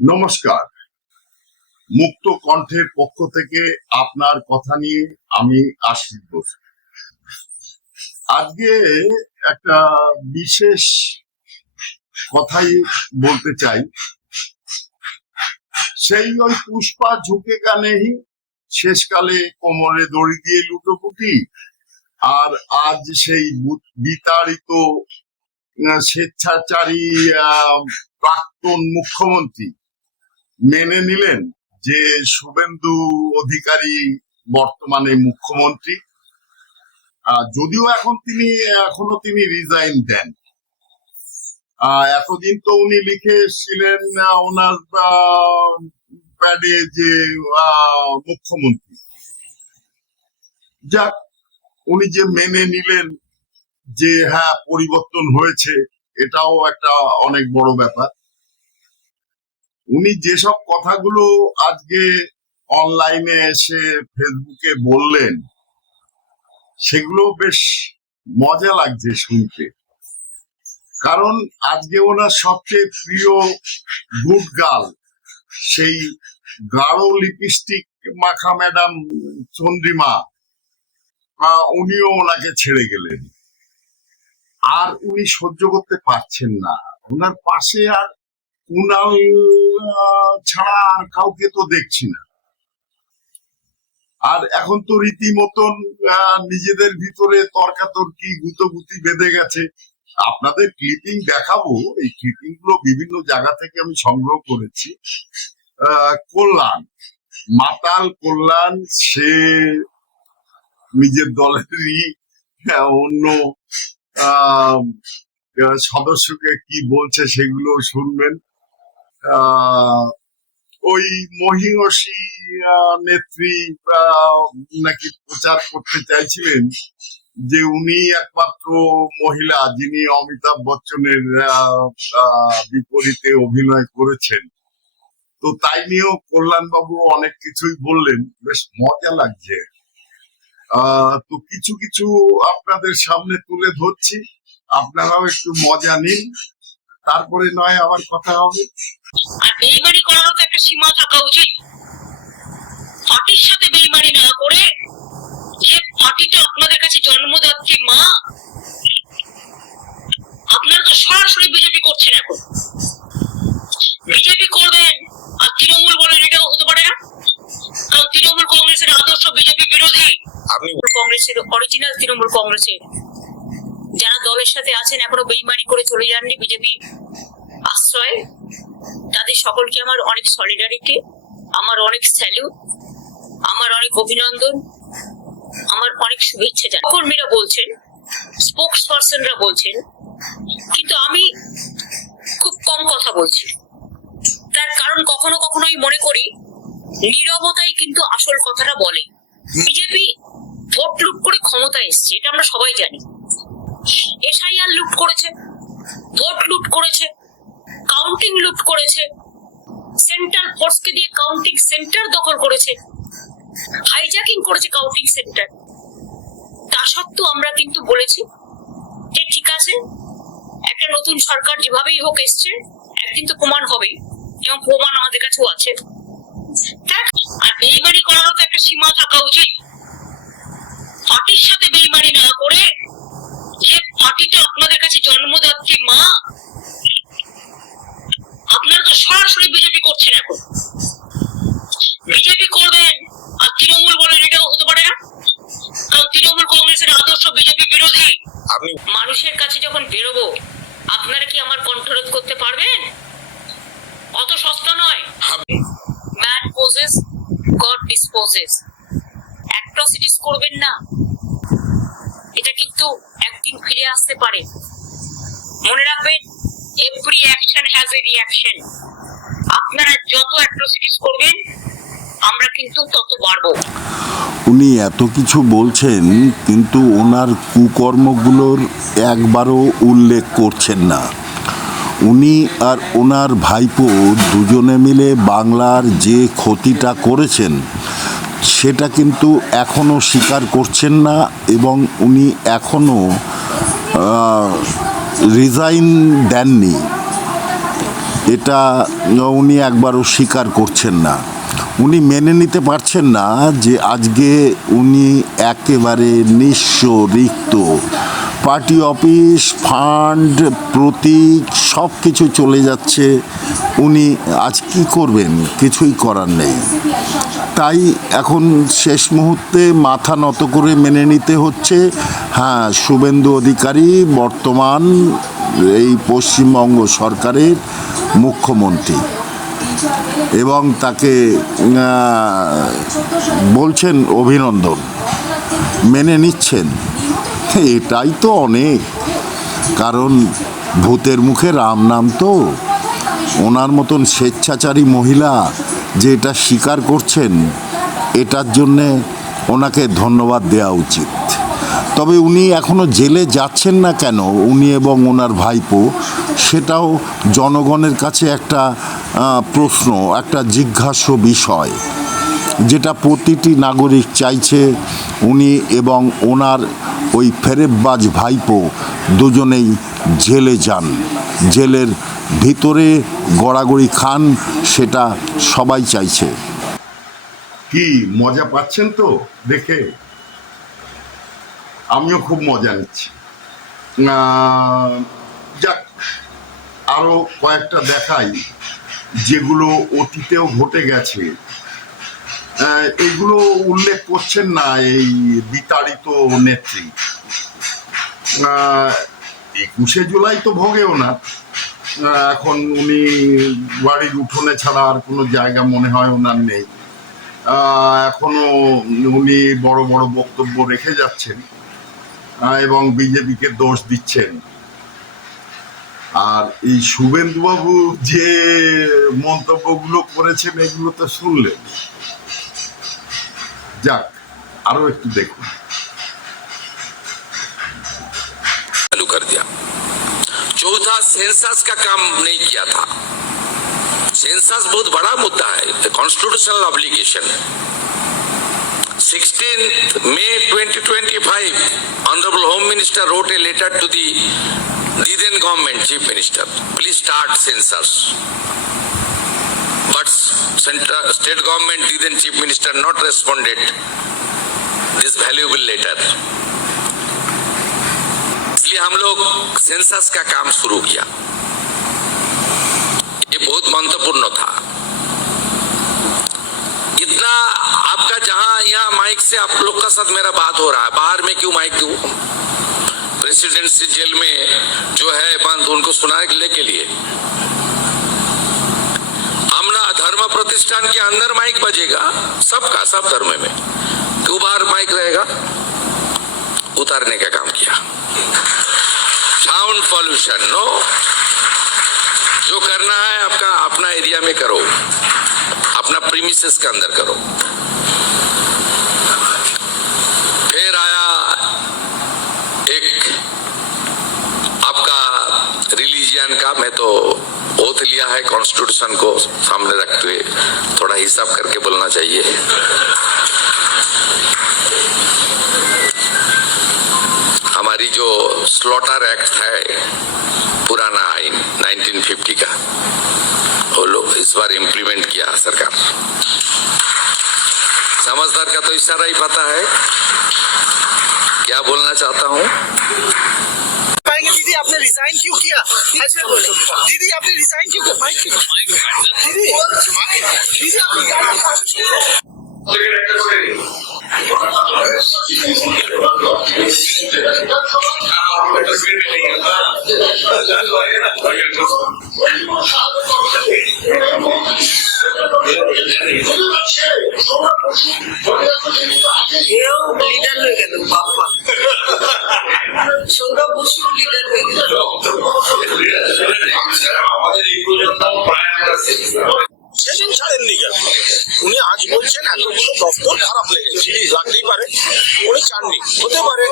নমস্কার, মুক্ত কণ্ঠের পক্ষ থেকে আপনার কথা নিয়ে আমি আশিস বোস। আজকে একটা বিশেষ কথাই বলতে চাই। সেই ওই পুষ্পা ঝুঁকে গানেই শেষকালে কোমরে দড়ি দিয়ে লুটোপুটি, আর আজ সেই বিতাড়িত স্বেচ্ছাচারী প্রাক্তন মুখ্যমন্ত্রী মেনে নিলেন যে শুভেন্দু অধিকারী বর্তমানে মুখ্যমন্ত্রী। যদিও এখনো তিনি রিজাইন দেন। এতদিন তো উনি লিখে এসেছিলেন ওনার প্যাডে যে মুখ্যমন্ত্রী। যাক, উনি যে মেনে নিলেন যে হ্যাঁ পরিবর্তন হয়েছে, এটাও একটা অনেক বড় ব্যাপার। উনি যেসব কথাগুলো আজকে অনলাইনে এসে ফেসবুকে বললেন, সেগুলো বেশ মজা লাগছে শুনতে। কারণ আজকে ওনার সবচেয়ে প্রিয় গুড গার্ল, সেই গাঢ় লিপস্টিক মাখা ম্যাডাম চন্দ্রিমা, উনিও ওনাকে ছেড়ে গেলেন। আর উনি সহ্য করতে পারছেন না। ওনার পাশে আর কুণাল ছাড়া আর কাউকে তো দেখছি না। আর এখন তো রীতিমতন নিজেদের ভিতরে তর্কাতর্কি গুতোগুতি বেঁধে গেছে। আপনাদের ক্লিপিং দেখাবো, এই ক্লিপিং গুলো বিভিন্ন জায়গা থেকে আমি সংগ্রহ করেছি। কল্যাণ, মাতাল কল্যাণ, সে নিজের দলেরই অন্য সদস্যকে কি বলছে সেগুলো শুনবেন। ওই মহিষী নেত্রী নাকি প্রচার করতে চাইছিলেন যে উনি একমাত্র মহিলা যিনি অমিতাভ বচ্চনের বিপরীতে অভিনয় করেছেন। তো তাই নিয়েও কল্যাণ বাবু অনেক কিছুই বললেন, বেশ মজা লাগছে। তো কিছু কিছু আপনাদের সামনে তুলে ধরছি, আপনারাও একটু মজা নিন, তারপরে নয় আবার কথা হবে। আর বেইমানি করারও তো একটা সীমা থাকা উচিত। পার্টির সাথে বেইমানি না করে, যে পার্টিটা আপনাদের কাছে জন্মদাত্রী মা, আপনারা তো সরাসরি বিজেপি করছেন। এখন বিজেপি করবেন আর তৃণমূল বলেন, এটাও হতে পারে না। কারণ তৃণমূল কংগ্রেসের আদর্শ বিজেপি বিরোধী। আপনি কংগ্রেসের অরিজিনাল তৃণমূল কংগ্রেসের যারা দলের সাথে আছেন, এখনো বেইমানি করে চলে যাননি বিজেপি আশ্রয়ে, তাদের সকলকে আমার অনেক সলিডারিটি, আমার অনেক স্যালুট, আমার অনেক অভিনন্দন, আমার অনেক শুভেচ্ছা জানাই। কর্মীরা বলছেন, স্পোকস পার্সনরা বলছেন, কিন্তু আমি খুব কম কথা বলছি। তার কারণ কখনো কখনো আমি মনে করি নীরবতাই কিন্তু আসল কথাটা বলে। বিজেপি ভোট লুট করে ক্ষমতা এসছে, এটা আমরা সবাই জানি। এসআইআর লুট করেছে, ভোট লুট করেছে, কাউন্টিং লুট করেছে, সেন্ট্রাল ফোর্সকে দিয়ে কাউন্টিং সেন্টার দখল করেছে, হাইজ্যাকিং করেছে কাউন্টিং সেন্টার। তা সত্ত্বেও আমরা কিন্তু বলেছি যে ঠিক আছে, একটা নতুন সরকার যেভাবেই হোক এসছে, একদিন তো প্রমাণ হবে, এবং প্রমাণ আমাদের কাছেও আছে। আর বেইমানি করারও তো একটা সীমা থাকা উচিত। পার্টির সাথে বেইমানি না করে, যে পার্টিটা আপনাদের কাছে জন্মদাত্রী মা, আপনারা তো সরাসরি বিজেপি করছেন। এখন বিজেপি করবেন আর তৃণমূল বলেন, এটাও হতে পারে না। কারণ তৃণমূল কংগ্রেসের আদর্শ বিজেপি বিরোধী। আপনি মানুষের কাছে যখন বেরোবো, আপনারা কি আমার কণ্ঠরোধ করতে পারবেন? অত সস্তা নয়। Man proposes, God disposes. Atrocities করবেন না, এটা কিন্তু একদিন ফিরে আসতে পারে। মনে রাখবেন, every action has a reaction. আপনারা যত অ্যাট্রসিটিস করবেন, আমরা কিন্তু তত বাড়বো। উনি এত কিছু বলছেন, কিন্তু ওনার কুকর্মগুলোর একবারও উল্লেখ করছেন না। উনি আর ওনার ভাইপো দুজনে মিলে বাংলার যে ক্ষতিটা করেছেন, সেটা কিন্তু এখনও স্বীকার করছেন না, এবং উনি এখনও রিজাইন দেননি। এটা উনি একবারও স্বীকার করছেন না। উনি মেনে নিতে পারছেন না যে আজকে উনি একেবারে নিঃস্ব, রিক্ত। পার্টি অফিস, ফান্ড, প্রতীক সব কিছু চলে যাচ্ছে। উনি আজ কি করবেন? কিছুই করার নেই। তাই এখন শেষ মুহূর্তে মাথা নত করে মেনে নিতে হচ্ছে, হ্যাঁ, শুভেন্দু অধিকারী বর্তমান এই পশ্চিমবঙ্গ সরকারের মুখ্যমন্ত্রী, এবং তাকে বলছেন অভিনন্দন, মেনে নিচ্ছেন। এটাই তো অনেক, কারণ ভূতের মুখে রাম নাম তো। ওনার মতন স্বেচ্ছাচারী মহিলা যে এটা স্বীকার করছেন, এটার জন্যে ওনাকে ধন্যবাদ দেওয়া উচিত। তবে উনি এখনো জেলে যাচ্ছেন না কেন, উনি এবং ওনার ভাইপো, সেটাও জনগণের কাছে একটা প্রশ্ন, একটা জিজ্ঞাস্য বিষয়, যেটা প্রতিটি নাগরিক চাইছে উনি এবং ওনার ওই ফেরেববাজ ভাইপো দুজনেই জেলে যান, জেলের ভিতরে গড়াগড়ি খান, সেটা সবাই চাইছে। কি মজা পাচ্ছেন তো দেখে? আমিও খুব মজা নিচ্ছি। যাক, আরো কয়েকটা দেখাই যেগুলো অতীতেও ঘটে গেছে। এগুলো উল্লেখ করছেন না এই বিতাড়িত নেত্রী। 21শে জুলাই তো ভোগেও না। এখন উনি বাড়ির উঠোনে ছাড়া আর কোনো জায়গা মনে হয় ওনার নেই। এখনো উনি বড় বড় বক্তব্য রেখে যাচ্ছেন এবং বিজেপিকে দোষ দিচ্ছেন। আর এই শুভেন্দুবাবু যে মন্তব্যগুলো করেছেন, এগুলো তো শুনলেন। যাক, আরো একটু দেখুন। चालू कर दिया। चौथा, सेंसस का काम नहीं किया था। सेंसस बहुत बड़ा मुद्दा है, constitutional obligation. 16th May 2025, Honorable Home Minister wrote a letter to the then government Chief Minister, please start census. But state government then Chief Minister not responded this valuable letter. इसलिए हम लोग census का काम शुरू किया। ये बहुत महत्वपूर्ण था। इतना आपका जहां यहाँ माइक से आप लोग का साथ मेरा बात हो रहा है, बाहर में क्यों माइक दूं? प्रेसिडेंसी जेल में जो है बंद, उनको सुनाने के लिए हमने धर्म प्रतिष्ठान के अंदर माइक बजेगा, सबका, सब धर्म में। क्यों बाहर माइक रहेगा? उतारने का काम किया। साउंड पॉल्यूशन नो, जो करना है आपका अपना एरिया में करो, अपना प्रीमिसेस के अंदर करो। फिर आया एक आपका रिलीजियन का, मैं तो ओथ लिया है कॉन्स्टिट्यूशन को सामने रखते हुए, थोड़ा हिसाब करके बोलना चाहिए। हमारी जो स्लॉटर एक्ट है, पुराना आइन 1950 का, वो लोग इस बार इम्प्लीमेंट किया सरकार। समझदार का तो इशारा ही पता है क्या बोलना चाहता हूँ। दीदी आपने रिजाइन क्यों किया? ऐसे बोलो दीदी, आपने रिजाइन क्यों किया? दीदी লিডার হয়ে গেল বাপ্পা, সৌরভ বসু লিডার হয়ে গেল। সেদিন ছাড়েননি কেন? উনি আজ বলছেন এতগুলো দপ্তর খারাপ লেগেছে, লাগতেই পারে উনি চাননি, হতে পারে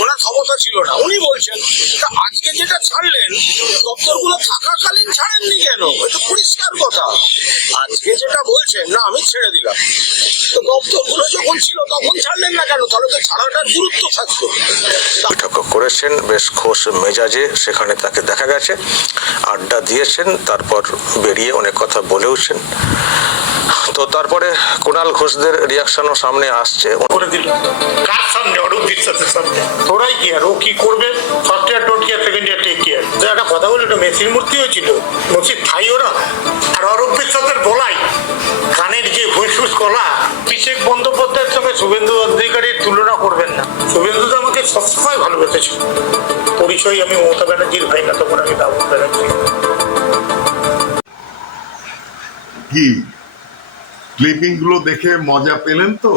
ওনার ক্ষমতা ছিল না, উনি বলছেন। তা আজকে আজকে যেটা ছাড়লেন দপ্তরগুলো থাকাকালীন ছাড়েননি কেন? এটা পরিষ্কার কথা। আজকে যেটা বলছেন না আমি ছেড়ে দিলাম, তো দপ্তরগুলো যখন ছিল তখন ছাড়লেন না কেন? তাহলে তো ছাড়াটার গুরুত্ব থাকতো। বৈঠক করেছেন বেশ খোশ মেজাজে, সেখানে তাকে দেখা গেছে, আড্ডা দিয়েছেন, তারপর বেরিয়ে অনেক কথা বলেওছেন। তো তারপরে কুণাল ঘোষদের রিয়াকশনও সামনে আসছে। করে দিল কার সামনে? অরূপ বিশ্বাসের সামনে। তোরাই কি আর ও কি করবে? First year don't care, second year take care. একটা কথা বলি, ওটা মেসির মূর্তি হয়েছিল, মসির ঠাই ওরা। আর অরূপ বিশ্বাসের বলাই কানের যে ফুসফুস গলা, অভিষেক বন্দ্যোপাধ্যায়ের সঙ্গে শুভেন্দু অধিকারীর তুলনা করবেন না। শুভেন্দু তো আমাকে সবসময় ভালোবেসেছিল। পরিচয় আমি মমতা ব্যানার্জির ভাই না, তখন আমি দামোদর ব্যানার্জি। কি ক্লিপিং গুলো দেখে মজা পেলেন তো?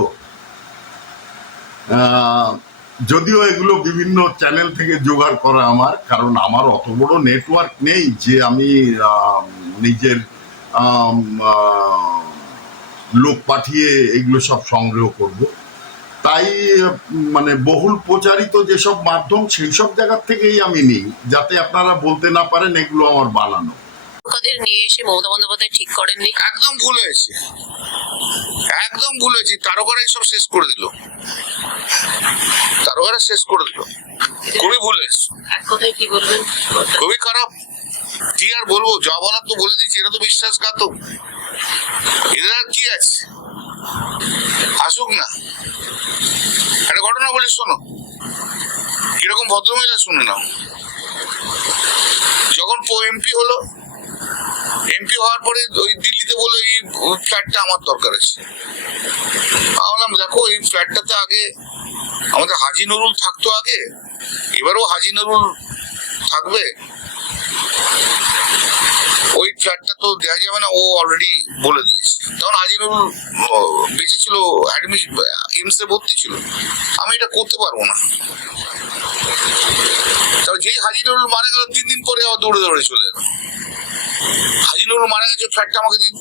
যদিও এগুলো বিভিন্ন চ্যানেল থেকে জোগাড় করা আমার, কারণ আমার অত বড় নেটওয়ার্ক নেই যে আমি নিজের লোক পাঠিয়ে এগুলো সব সংগ্রহ করব। তাই মানে বহুল প্রচারিত যেসব মাধ্যম সেই সব জায়গার থেকেই আমি নিই, যাতে আপনারা বলতে না পারেন এগুলো আমার বানানো। তাদের নিয়ে এসে মমতা বন্দ্যোপাধ্যায় ঠিক করেননি। একদম ভুল হয়েছে, একদম ভুল হয়েছে। তারকারাই সব শেষ করে দিল, তারকারা শেষ করে দিল। খুবই ভুল হয়েছে, এক কথায় কি বলবেন? খুবই খারাপ। কি আর বলবো, যা বলার তো বলে দিচ্ছি। এরা তো বিশ্বাসঘাতক, এদের আর কি আছে? আসুক না। একটা ঘটনা বলি, শোনো কিরকম ভদ্রমহিলা, শুনে নাও। যখন এমপি হলো, এমপি হওয়ার পরে ওই দিল্লিতে বললো এই ফ্ল্যাটটা আমার দরকার আছে। বললাম দেখো এই ফ্ল্যাটটাতে আগে আমাদের হাজি নুরুল থাকতো আগে, এবারও হাজি নুরুল থাকবে। ওই ফ্ল্যাটটা তো দেওয়া যাবে না, ও অলরেডি বলে দিয়েছে। তখন হাজি নুরুল বেঁচে ছিল, এমসে ভর্তি ছিল। আমি এটা করতে পারবো না। যেই হাজি নুরুল মারা গেল 3 দিন পরে আবার দৌড়ে দৌড়ে চলে এলো। হাজি নুরুল মারা গেছে, ফ্ল্যাটটা আমাকে দিন।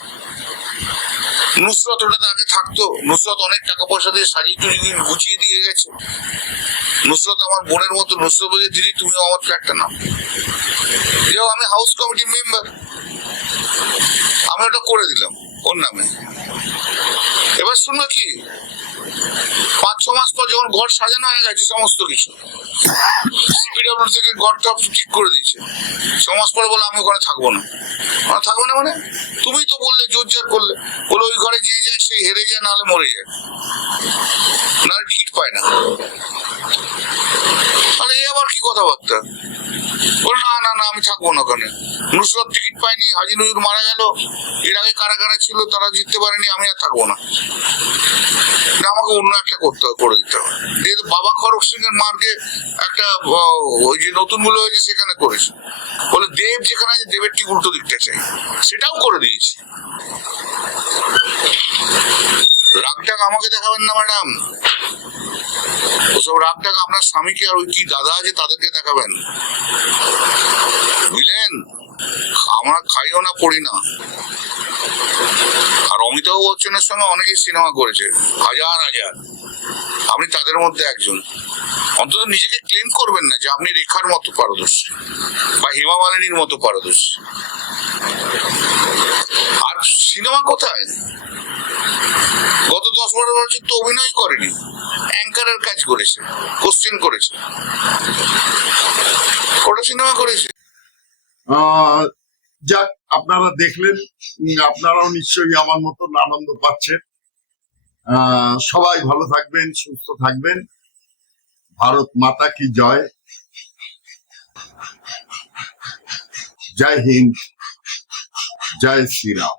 নুসরত ওটাতে আগে থাকতো, নুসরত অনেক টাকা পয়সা দিয়ে সাজিয়ে টুজিয়ে গুছিয়ে দিয়ে গেছে। নুসরত আমার বোনের মতো। নুসরত বলছে দিদি তুমি আমার ফ্ল্যাটটা নাও। আমি হাউস কমিটির মেম্বার, আমি ওটা করে দিলাম ওর নামে। এবার শুনলো কি, 5-6 মাস পর যখন ঘর সাজানো হয়ে গেছে সমস্ত কিছু, সিপিডব্লিউ থেকে ঘরটা ঠিক করে দিচ্ছে, 6 মাস পরে বলে আমি ওখানে থাকবো না। থাকবো না মানে? তুমি তো বললে, জোরজার করলে, বলে ওই ঘরে যে যায় সেই হেরে যায়, নাহলে মরে যায়, নাহলে টিকিট পায় না। তাহলে এই আবার কি কথাবার্তা? বল না না না আমি থাকবো না ওখানে। নুসরত টিকিট পায়নি, হাজি নজরুল মারা গেল, এর আগে কারা কারা ছিল তারা জিততে পারেনি, আমি আর থাকবো না। আমাকে অন্য একটা করে দিতে হবে। যেহেতু বাবা খড়গ সিং এর মার্গে একটা ওই যে নতুন গুলো হয়েছে সেখানে করেছে, বলে দেব যেখানে আছে দেবের ঠিক উল্টো দিকটা চাই, সেটাও করে দিয়েছে। রাগটাক আমাকে দেখাবেন না ম্যাডাম, ওসব রাগটাক আপনার স্বামীকে আর ওই কি দাদা আছে তাদেরকে দেখাবেন, বুঝলেন? আমরা খাইও না পড়ি না। আর অমিতাভ বচ্চনের সঙ্গে অনেকে সিনেমা করেছে, হাজার হাজার, আপনি তাদের মধ্যে একজন। অন্তত নিজেকে ক্লেম করবেন না যে আপনি রেখার মতো পারদর্শী বা হেমা মালিনীর মতো পারদর্শী। আর সিনেমা কোথায়? গত 10-12 বছর তো অভিনয় করেনি, অ্যাঙ্কারের কাজ করেছে, কোশ্চেন করেছে, ওটা সিনেমা করেছে। যাক, আপনারা দেখলেন, আপনারাও নিশ্চয়ই আমার মতন আনন্দ পাচ্ছেন। সবাই ভালো থাকবেন, সুস্থ থাকবেন। ভারত মাতা কি জয়। জয় হিন্দ, জয় শ্রীরাম।